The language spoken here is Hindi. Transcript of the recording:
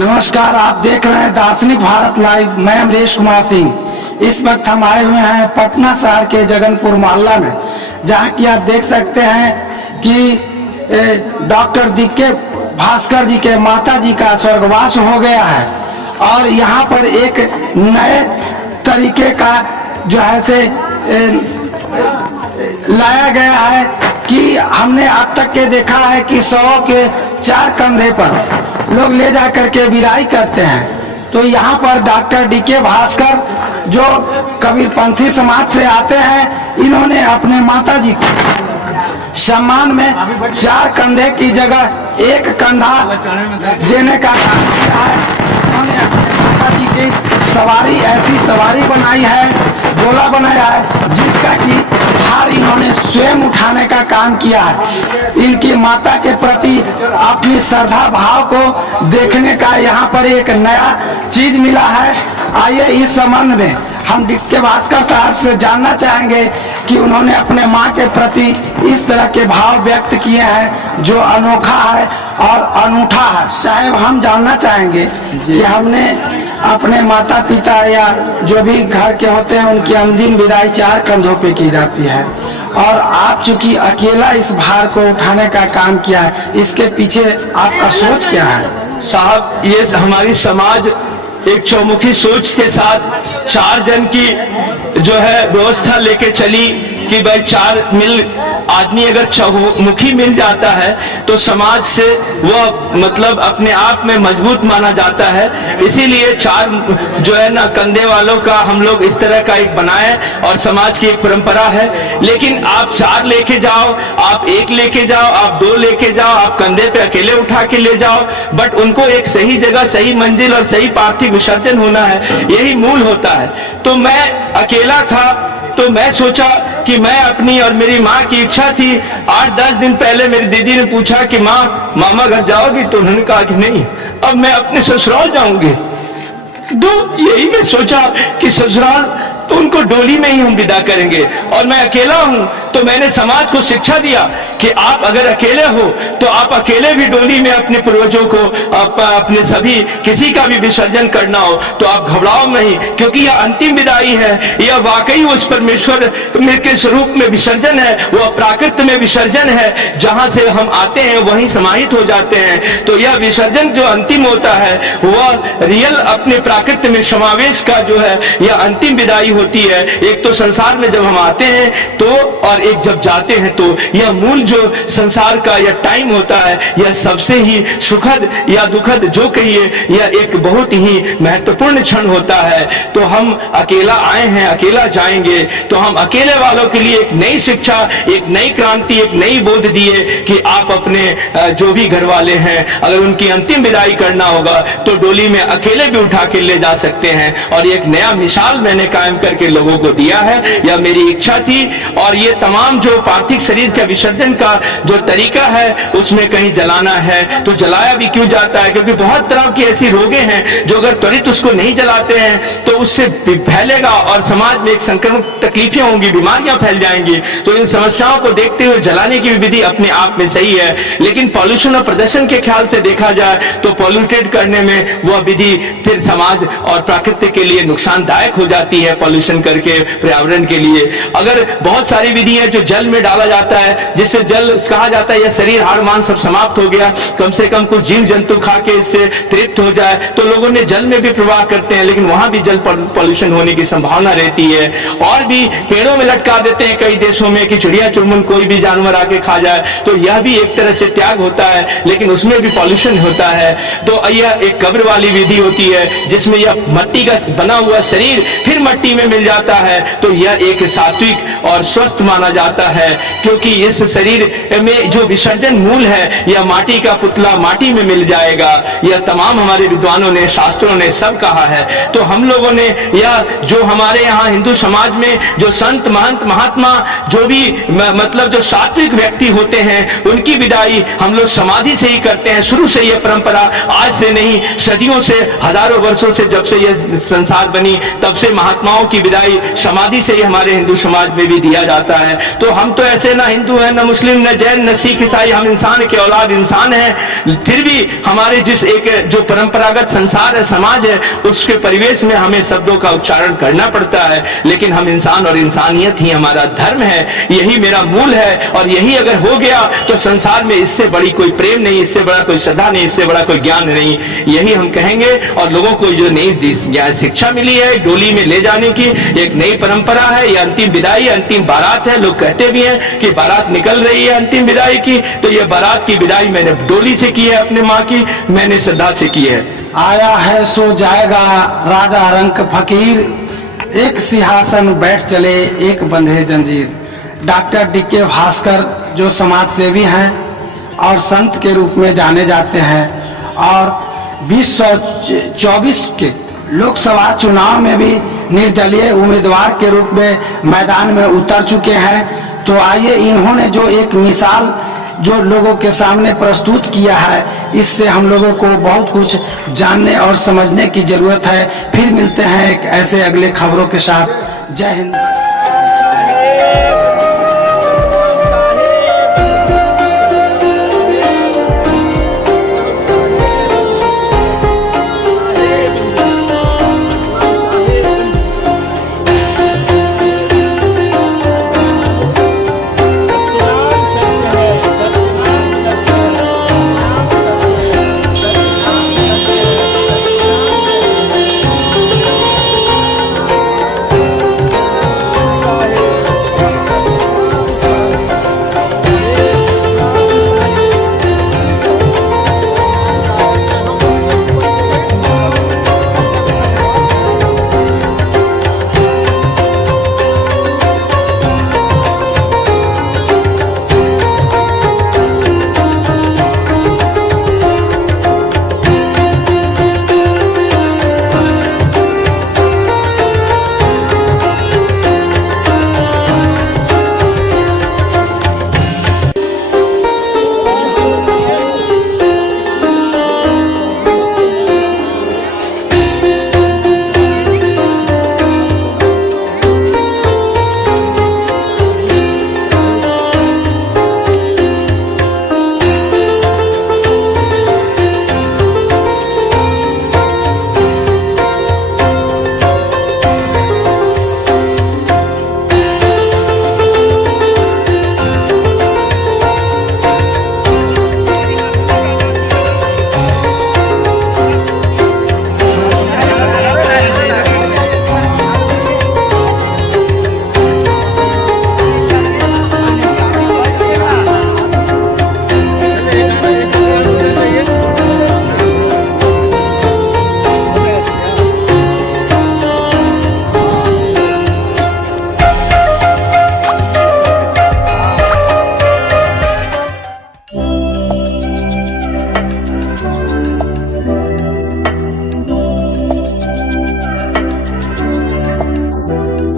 नमस्कार, आप देख रहे हैं दार्शनिक भारत लाइव। मैं अमरीश कुमार सिंह। इस वक्त हम आए हुए हैं पटना शहर के जगनपुर मोहल्ला में, जहां कि आप देख सकते हैं कि डॉक्टर डीके भास्कर जी के माता जी का स्वर्गवास हो गया है और यहाँ पर एक नए तरीके का जो है से लाया गया है कि हमने अब तक के देखा है कि 100 के 4 कंधे पर लोग ले जा करके विदाई करते हैं। तो यहाँ पर डॉक्टर डीके भास्कर जो कबीरपंथी समाज से आते हैं, इन्होंने अपने माता जी को सम्मान में 4 कंधे की जगह 1 कंधा देने का काम किया है। उन्होंने अपने माता जी की सवारी, ऐसी सवारी बनाई है, डोला बनाया है, जिसका कि हार इन्होंने स्वयं उठाने का काम किया है। इनकी माता के प्रति अपनी श्रद्धा भाव को देखने का यहाँ पर एक नया चीज मिला है। आइए इस संबंध में हम डीके भास्कर साहब से जानना चाहेंगे कि उन्होंने अपने माँ के प्रति इस तरह के भाव व्यक्त किए हैं जो अनोखा है और अनूठा है। साहब, हम जानना चाहेंगे कि हमने अपने माता पिता या जो भी घर के होते हैं उनकी अंतिम विदाई 4 कंधों पे की जाती है और आप चूंकि अकेला इस भार को उठाने का काम किया है, इसके पीछे आपका सोच क्या है? साहब, ये हमारी समाज एक चौमुखी सोच के साथ 4 जन की जो है व्यवस्था लेके चली कि भाई 4 मिल आदमी अगर चौमुखी मिल जाता है तो समाज से वह मतलब अपने आप में मजबूत माना जाता है। इसीलिए 4 जो है ना कंधे वालों का हम लोग इस तरह का एक बनाए और समाज की एक परंपरा है। लेकिन आप 4 लेके जाओ, आप 1 लेके जाओ, आप 2 लेके जाओ, आप कंधे पे अकेले उठा के ले जाओ, बट उनको एक सही जगह, सही मंजिल और सही पार्थिव विसर्जन होना है, यही मूल होता है। तो मैं अकेला था तो मैं सोचा कि मैं अपनी और मेरी माँ की इच्छा थी। 8-10 दिन पहले मेरी दीदी ने पूछा कि माँ, मामा घर जाओगी? तो उन्होंने कहा कि नहीं, अब मैं अपने ससुराल जाऊंगी। तो यही मैं सोचा कि ससुराल तो उनको डोली में ही हम विदा करेंगे और मैं अकेला हूं। तो मैंने समाज को शिक्षा दिया कि आप अगर अकेले हो तो आप अकेले भी डोली में अपने पूर्वजों को, अपने सभी किसी का भी विसर्जन करना हो तो आप घबराओ नहीं, क्योंकि यह अंतिम विदाई है। यह वाकई उस परमेश्वर के स्वरूप में विसर्जन है, वह प्राकृत में विसर्जन है। जहां से हम आते हैं वहीं समाहित हो जाते हैं। तो यह विसर्जन जो अंतिम होता है वह रियल अपने प्राकृत में समावेश का जो है यह अंतिम विदाई होती है। एक तो संसार में जब हम आते हैं तो, और एक जब जाते हैं तो, यह मूल जो संसार का यह टाइम होता है यह सबसे ही सुखद या दुखद जो कहिए, यह एक बहुत ही महत्वपूर्ण क्षण होता है। तो हम अकेला आए हैं, अकेला जाएंगे, तो हम अकेले वालों के लिए एक नई शिक्षा, एक नई क्रांति, एक नई बोध दिए कि आप अपने जो भी घर वाले हैं अगर उनकी अंतिम विदाई करना होगा तो डोली में अकेले भी उठा के ले जा सकते हैं। और एक नया मिसाल मैंने कायम करके लोगों को दिया है, यह मेरी इच्छा थी। और ये तमाम जो पार्थिव शरीर के विसर्जन का जो तरीका है उसमें कहीं जलाना है तो जलाया भी क्यों जाता है, क्योंकि बहुत तरह की ऐसी रोगे हैं जो अगर त्वरित उसको नहीं जलाते हैं तो उससे फैलेगा और समाज में एक संक्रमण तकलीफें होंगी, बीमारियां फैल जाएंगी। तो इन समस्याओं को देखते हुए जलाने की विधि अपने आप में सही है, लेकिन पॉल्यूशन और प्रदर्शन के ख्याल से देखा जाए तो पॉल्यूटेड करने में वह विधि फिर समाज और प्रकृति के लिए नुकसानदायक हो जाती है। पॉल्यूशन करके पर्यावरण के लिए अगर बहुत सारी विधि है जो जल में डाला जाता है, जिससे जल कहा जाता है यह शरीर हाड़ मान सब समाप्त हो गया, कम से कम कुछ जीव जंतु खा के इससे तृप्त हो जाए, तो लोगों ने जल में भी प्रवाह करते हैं, लेकिन वहां भी जल पॉल्यूशन होने की संभावना रहती है। और भी पेड़ों में लटका देते हैं कई देशों में कि चिड़िया चुनमुन कोई भी जानवर आके खा जाए, तो यह भी एक तरह से त्याग होता है, लेकिन उसमें भी पॉल्यूशन होता है। तो यह एक कब्र वाली विधि होती है जिसमें यह मट्टी का बना हुआ शरीर फिर मट्टी में मिल जाता है, तो यह एक सात्विक और स्वस्थ माना जाता है, क्योंकि इस शरीर में जो विसर्जन मूल है यह माटी का पुतला माटी में मिल जाएगा। यह तमाम हमारे विद्वानों ने, शास्त्रों ने सब कहा है। तो हम लोगों ने यह जो हमारे यहाँ हिंदू समाज में जो संत महंत महात्मा जो भी मतलब जो सात्विक व्यक्ति होते हैं उनकी विदाई हम लोग समाधि से ही करते हैं। शुरू से यह परंपरा, आज से नहीं, सदियों से, हजारों वर्षों से, जब से यह संसार बनी तब से महात्माओं की विदाई समाधि से ही हमारे हिंदू समाज में भी दिया जाता है। तो हम तो ऐसे ना हिंदू हैं, न मुस्लिम, न जैन, न सिख, ईसाई, हम इंसान के औलाद इंसान हैं। फिर भी हमारे जिस एक जो परंपरागत संसार है, समाज है, उसके परिवेश में हमें शब्दों का उच्चारण करना पड़ता है, लेकिन हम इंसान और इंसानियत ही हमारा धर्म है, यही मेरा मूल है। और यही अगर हो गया तो संसार में इससे बड़ी कोई प्रेम नहीं, इससे बड़ा कोई श्रद्धा नहीं, इससे बड़ा कोई ज्ञान नहीं, यही हम कहेंगे। और लोगों को जो नई शिक्षा मिली है डोली में ले जाने की, एक नई परंपरा है, ये अंतिम विदाई, अंतिम बारात है। लोग कहते भी हैं कि बारात निकल रही है अंतिम विदाई की, तो ये बारात की विदाई मैंने डोली से की है, अपने माँ की मैंने श्रद्धा से की है। आया है सो जाएगा राजा रंक फकीर, एक सिंहासन बैठ चले एक बंधे जंजीर। Doctor DK. भास्कर जो समाज सेवी हैं और संत के रूप में जाने जाते हैं, और 2024 के लोकसभा चुनाव में भी निर्दलीय उम्मीदवार के रूप में मैदान में उतर चुके हैं। तो आइए इन्होंने जो एक मिसाल जो लोगों के सामने प्रस्तुत किया है, इससे हम लोगों को बहुत कुछ जानने और समझने की जरूरत है। फिर मिलते हैं एक ऐसे अगले खबरों के साथ। जय हिंद।